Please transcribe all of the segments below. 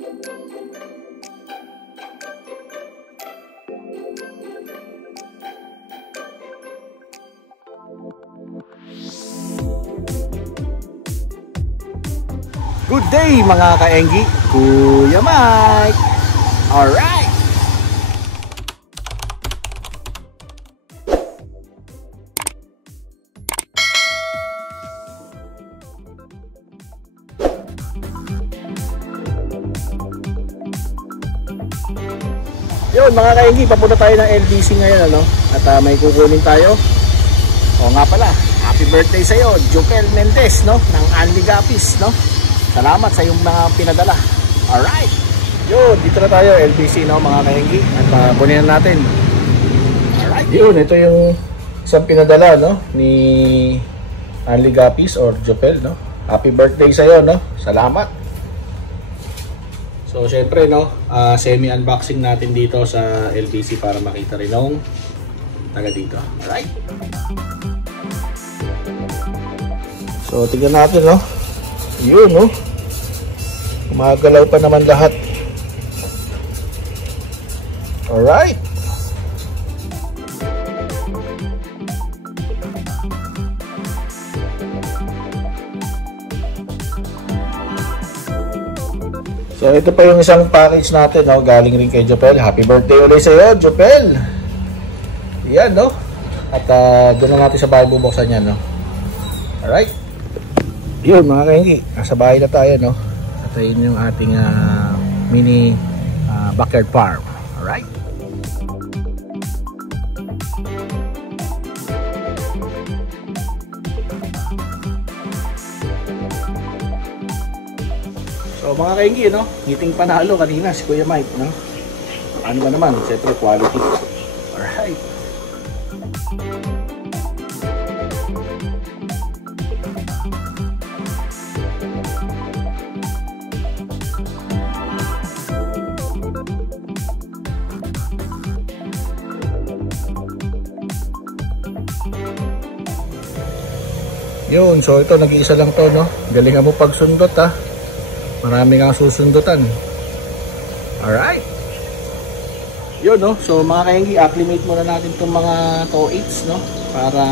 Good day mga ka-Engi, Kuya Mike. Alright. Yun mga ka-Engi, papunta tayo ng LBC ngayon ano? At may kukunin tayo. O nga pala, happy birthday sa iyo, Jopel Mendez, no? Ng Anli Gapis, no? Salamat sa iyong mga pinadala. Alright. Yun, dito na tayo LBC, no mga ka-Engi. At kunin na natin. Alright. Yun, ito yung isang pinadala, no? Ni Anli Gapis or Jopel, no? Happy birthday sa iyo, no? Salamat. So syempre, no, semi-unboxing natin dito sa LBC para makita rin ng taga dito. Alright. So tignan natin, no. Yun, no. Gumagalaw pa naman lahat. Alright. So ito pa yung isang package natin, no, galing rin kay Jopel. Happy birthday ulit sa iyo, Jopel. Yan, no. At doon na natin sa bahay bubuksan yan, no. Alright. Yun mga ka-Engi, nasa bahay na tayo, no. At yun yung ating mini backyard farm. Alright. So mga ka-Engi, no, ngiting panalo kanina si Kuya Mike, no. Ano ba naman, siyempre quality. Alright. Yun, so ito nag-iisa lang to, no. Galingan mo pagsundot, ha. Marami kang susundutan. Alright. Yun, no. So mga ka-Engi, acclimate muna natin itong mga toads, no, para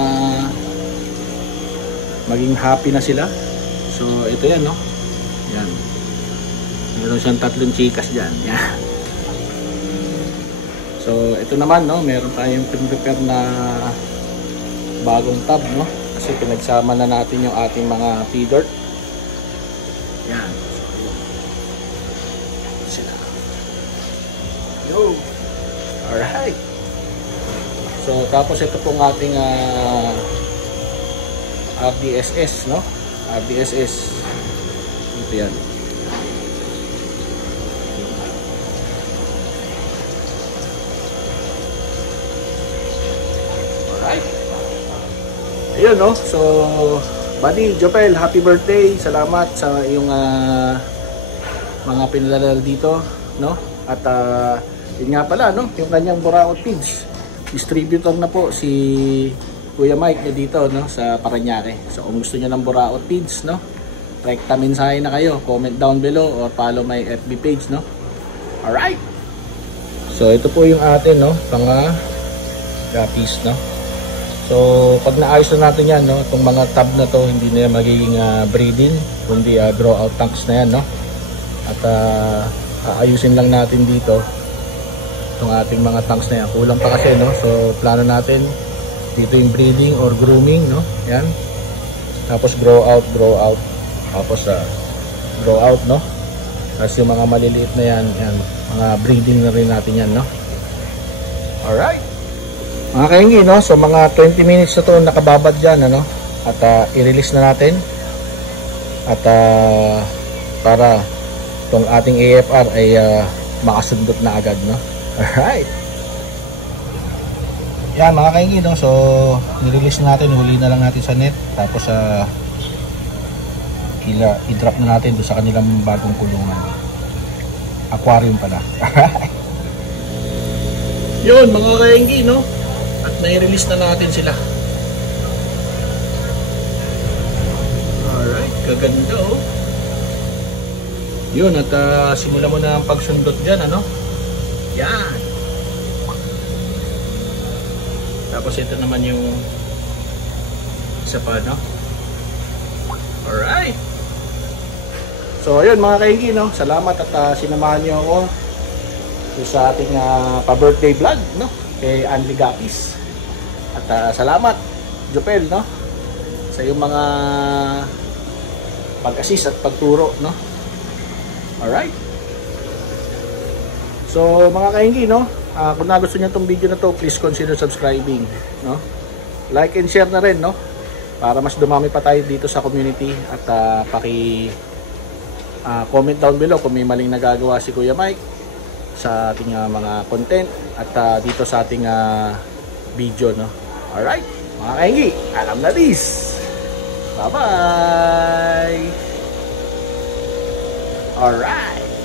maging happy na sila. So ito yan, no. Yan. Meron siyang 3 chikas dyan. Yan. So ito naman, no, meron tayong prepare na bagong tub, no. Kasi pinagsama na natin yung ating mga feeder. Yan. Sila. Yo. Alright. So tapos ito pong ating RDSS, no? RDSS. Ito yan. Alright. Ayun, no. So buddy Jopel, happy birthday. Salamat sa iyong mga pinadala dito, no. At yun nga pala, no, yung kanyang Buraot Feeds, distributor na po si Kuya Mike niya dito, no, sa Parañaque. So kung gusto niyo ng Buraot Feeds, no, rekta mensahe na kayo, comment down below or follow my FB page, no. Alright. So ito po yung atin, no, mga guppies, no. So pag naayos na natin yan, no, itong mga tab na to hindi na yan magiging breeding, kundi grow out tanks na yan, no. At aayusin lang natin dito itong ating mga tanks na yan. Kulang pa kasi, no. So plano natin dito yung breeding or grooming, no. Yan. Tapos grow out. Tapos grow out, no. Tapos yung mga maliliit na yan, mga breeding na rin natin yan, no. Alright. Mga ka-Engi, no, so mga 20 minutes na to nakababad dyan, ano, at i-release na natin at para itong ating AFR ay makasundot na agad, no. Alright. Yan mga ka-Engi, no, so i-release na natin, huli na lang natin sa net, tapos i-drop na natin doon sa kanilang bagong kulungan, aquarium pala. Yun mga ka-Engi, no, at nai-release na natin sila. Alright, kaganda, oh. Yun, at simulan mo na ang pagsundot dyan, ano? Yan. Tapos ito naman yung isa pa, no? Alright. So, ayun mga kaingi, no? Salamat at sinamahan niyo ako sa ating pa-birthday vlog, no? Kay Anli Gapis. At salamat, Jopel, no? Sa iyong mga pag-assist at pagturo, no? Alright. So mga kaingi, no, kung nagustuhan niyo itong video na to, please consider subscribing, no? Like and share na rin, no? Para mas dumami pa tayo dito sa community. At comment down below kung may maling nagagawa si Kuya Mike sa ating mga content at dito sa ating video, no? Alright, mga kaingi, alam na this. Bye bye. Alright.